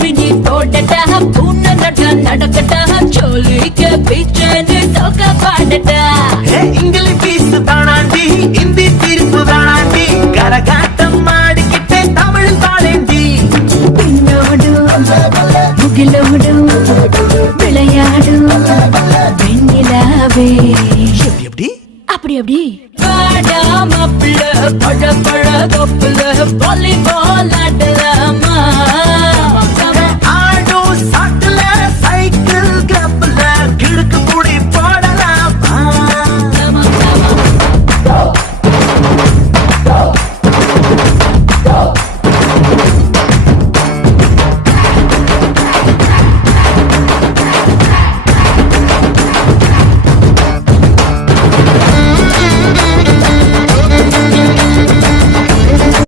mini போடட்டா பூன நட நடக்கட்டா சோலிக்க பீச்சனு தோக்க பாடட்டா இங்கிலீஷ் பீஸ் தானாண்டி இந்தி தீர்ப்பு தானாண்டி கரகாட்டம் ஆடிக்கிட்டே தமிழ் பாடேண்டி பின்னோடு முகிலோடு விளையாடு வெண்ணிலாவே எப்படி எப்படி அப்படி அப்படி பாடாம பிள்ளை பழ பழ தொப்புல வாலிபால் ஆடல